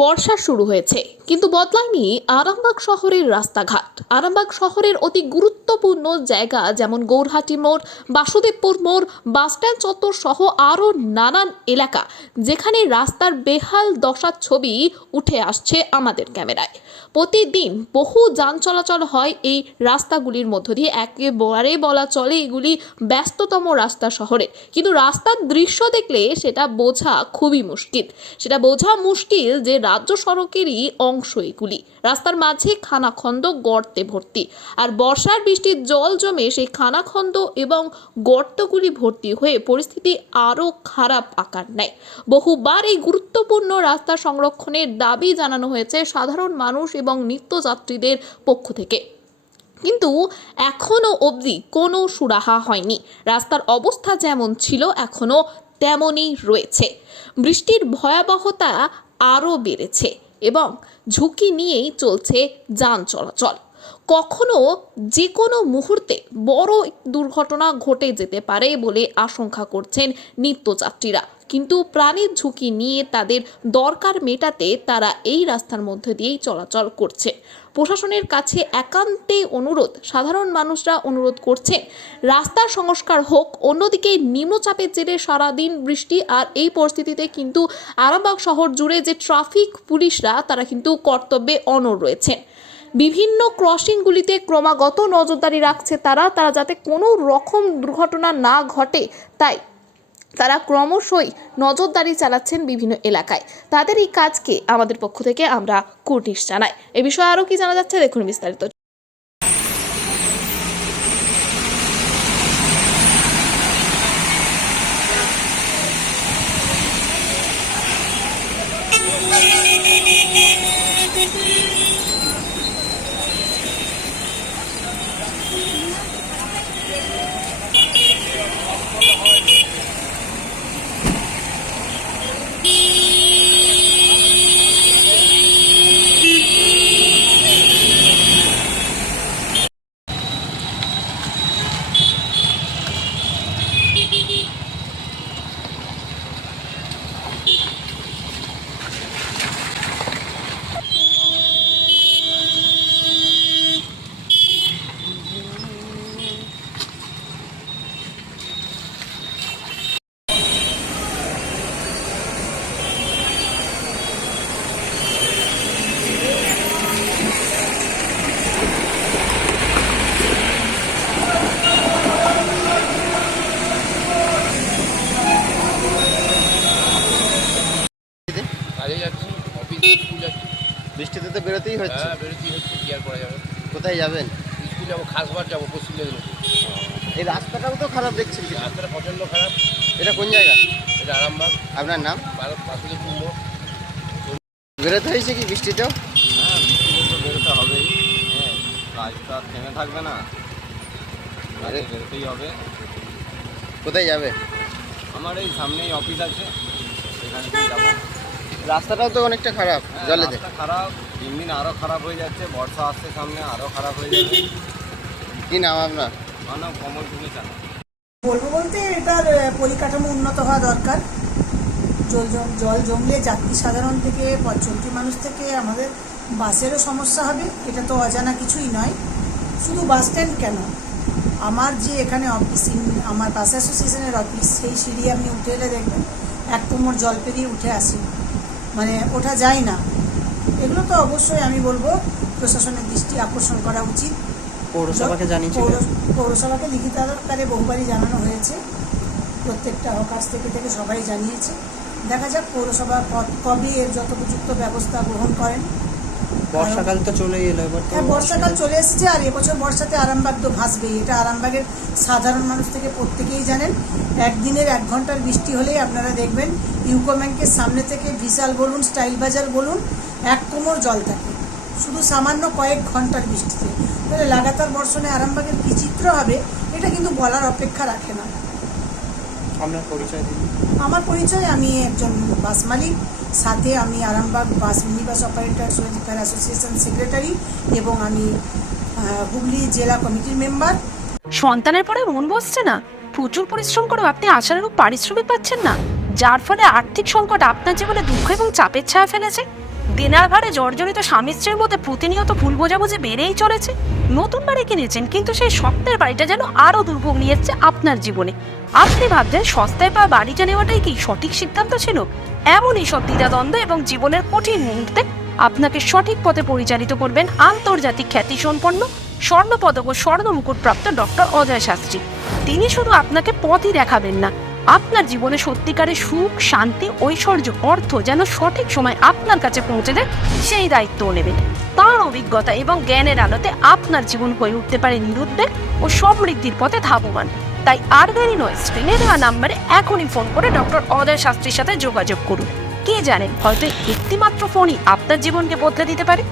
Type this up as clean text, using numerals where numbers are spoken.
বর্ষা শুরু হয়েছে, কিন্তু বদলায়নি আরামবাগ শহরের রাস্তাঘাট। আরামবাগ শহরের অতি গুরুত্বপূর্ণ জায়গা যেমন গৌরহাটি মোড়, বাসুদেবপুর মোড়, বাসস্ট্যান্ড চত্বর সহ আরও নানান এলাকা, যেখানে রাস্তার বেহাল দশার ছবি উঠে আসছে আমাদের ক্যামেরায়। প্রতিদিন বহু যান চলাচল হয় এই রাস্তাগুলির মধ্য দিয়ে। একেবারে বলা চলে এগুলি ব্যস্ততম রাস্তা শহরের, কিন্তু রাস্তার দৃশ্য দেখলে সেটা বোঝা খুবই মুশকিল। যে রাজ্য সড়কেরই অংশ এগুলি। রাস্তার মাঝে খানাখন্দ গর্তে ভর্তি, আর বর্ষার বৃষ্টির জল জমে সেই খানাখন্দ এবং গর্তগুলি ভর্তি হয়ে পরিস্থিতি আরও খারাপ আকার নেয়। বহুবার এই গুরুত্বপূর্ণ রাস্তা সংরক্ষণের দাবি জানানো হয়েছে সাধারণ মানুষ এবং নিত্যযাত্রীদের পক্ষ থেকে, কিন্তু এখনো অবধি কোনো সুরাহা হয়নি। রাস্তার অবস্থা যেমন ছিল এখনো তেমনই রয়েছে। বৃষ্টির ভয়াবহতা আরও বেড়েছে এবং ঝুঁকি নিয়েই চলছে যান চলাচল। কখনো যে কোনো মুহূর্তে বড় দুর্ঘটনা ঘটে যেতে পারে বলে আশঙ্কা করছেন নিত্যযাত্রীরা, কিন্তু প্রাণের ঝুঁকি নিয়ে তাদের দরকার মেটাতে তারা এই রাস্তার মধ্যে দিয়েই চলাচল করছে। প্রশাসনের কাছে একান্তে অনুরোধ, সাধারণ মানুষরা অনুরোধ করছেন রাস্তার সংস্কার হোক। অন্যদিকে নিম্নচাপের জেরে সারাদিন বৃষ্টি, আর এই পরিস্থিতিতে কিন্তু আরামবাগ শহর জুড়ে যে ট্রাফিক পুলিশরা তারা কিন্তু কর্তব্যে অনড় রয়েছেন। বিভিন্ন ক্রসিংগুলিতে ক্রমাগত নজরদারি রাখছে তারা যাতে কোনো রকম দুর্ঘটনা না ঘটে, তাই তারা ক্রমশই নজরদারি চালাচ্ছেন বিভিন্ন এলাকায়। তাদের এই কাজকে আমাদের পক্ষ থেকে আমরা কুর্নিশ জানাই। এ বিষয়ে আরও কি জানা যাচ্ছে দেখুন বিস্তারিত। কাজে যাচ্ছি, অফিস স্কুল যাচ্ছি। বৃষ্টিতে তো বেরোতেই হচ্ছে। হ্যাঁ, বেরোতেই হচ্ছে, কি আর করা যাবে। কোথায় যাবেন? স্কুল যাবো, খাসবার যাবো, পশ্চিম মেদিনীপুর। এই রাস্তাটাও তো খারাপ দেখছি। রাস্তাটা প্রচণ্ড খারাপ। এটা কোন জায়গা? এটা আরামবাগ, আপনার নাম? বাসুদেবপুর মোড়। বেরোতে হয়েছে কি বৃষ্টিতেও? হ্যাঁ, বৃষ্টিতে তো বেরোতে হবেই। হ্যাঁ, কাজ তো আর থেমে থাকবে না, কাজে বেরোতেই হবে। কোথায় যাবে? আমার এই সামনেই অফিস আছে, সেখানে দিয়ে যাবো। রাস্তাটাও তো অনেকটা খারাপ, হ্যাঁ, জলেতে। রাস্তা খারাপ, দিন দিন আরও খারাপ হয়ে যাচ্ছে। বর্ষা আসছে সামনে, আরও খারাপ হয়ে যাবে। কি নাম আপনার? মানব কমল তুমি চালা। বলবো বলতে এটার পরিকাঠামো উন্নত হওয়া দরকার। জল জমলে যাত্রী সাধারণ থেকে পথচলতি মানুষ থেকে আমাদের বাসেরও সমস্যা হবে, এটা তো অজানা কিছুই নয়। শুধু বাস স্ট্যান্ড কেন, আমার যে এখানে অফিস, আমার বাস অ্যাসোসিয়েশনের অফিস, সেই সিঁড়ি আপনি উঠে এলে দেখবেন এক কোমর জল পেরিয়ে উঠে আসি, মানে ওঠা যায় না। এগুলো তো অবশ্যই আমি বলবো প্রশাসনের দৃষ্টি আকর্ষণ করা উচিত। পৌরসভাকে জানিয়েছিল? পৌরসভাকে লিখিত আকারে বহুবারই জানানো হয়েছে, প্রত্যেকটা কাছ থেকে সবাই জানিয়েছে। দেখা যাক পৌরসভা কবে এর যথোপযুক্ত ব্যবস্থা গ্রহণ করেন। বর্ষাকাল তো চলেই এলো এবার। হ্যাঁ, বর্ষাকাল চলে এসেছে, আর এবছর বর্ষাতে আরামবাগ তো ভাসবেই। এটা আরামবাগের সাধারণ মানুষ থেকে প্রত্যেকেই জানেন। একদিনের 1 ঘন্টার বৃষ্টি হলেই আপনারা দেখবেন ইউকো ব্যাংকের সামনে থেকে বিশাল বলুন, স্টাইল বাজার বলুন, এক কোমর জল থাকে শুধু সামান্য কয়েক ঘন্টার বৃষ্টিতে। তাহলে লাগাতার বর্ষণে আরামবাগের কী চিত্র হবে এটা কিন্তু বলার অপেক্ষা রাখে না। আপনার পরিচয় দিন। আমার পরিচয়, আমি একজন বাস মালিক, সাথে আমি আরামবাগ বাস mini bus operators welfare association secretary, এবং আমি হুগলি জেলা কমিটির মেম্বার। সন্তানের পরে মন বসছে না, প্রচুর পরিশ্রম করেও আপনি আশানুরূপ পারিশ্রমিক পাচ্ছেন না, যার ফলে আর্থিক সংকট আপনার জীবনে দুঃখ এবং চাপের ছায়া ফেলেছে। দেনার ভারে জর্জরিত স্বামী স্ত্রীর মধ্যে প্রতিনিয়ত ভুল বোঝাবুঝি বেড়েই চলেছে। নতুন বাড়ি কিনেছেন, কিন্তু সেই স্বপ্নের বাড়িটা যেন আরো দুর্ভোগ নিয়ে এসছে আপনার জীবনে। আপনি ভাবছেন সস্তায় পাওয়া বাড়িটা নেওয়াটাই কি সঠিক সিদ্ধান্ত ছিল? এমনই সব দ্বিধাদ্বন্দ্ব এবং জীবনের কঠিন মুহূর্তে আপনাকে সঠিক পথে পরিচালিত করবেন আন্তর্জাতিক খ্যাতিসম্পন্ন স্বর্ণপদক ও স্বর্ণ মুকুটপ্রাপ্ত ডক্টর অজয় শাস্ত্রী। তিনি শুধু আপনাকে পথই দেখাবেন না, আপনার জীবনে সত্যিকারের সুখ, শান্তি, ঐশ্বর্য, অর্থ যেন সঠিক সময় আপনার কাছে পৌঁছে দেয় সেই দায়িত্বও নেবেন। তার অভিজ্ঞতা এবং জ্ঞানের আলোতে আপনার জীবন হয়ে উঠতে পারে নিরুদ্বেগ ও সমৃদ্ধির পথে ধাবমান। তাই আর দেরি নয়, স্ক্রিনে দেওয়া নাম্বারে এখনই ফোন করে ডক্টর অজয় শাস্ত্রীর সাথে যোগাযোগ করুন। কে জানেন, হয়তো একটিমাত্র ফোনই আপনার জীবনকে বদলে দিতে পারে।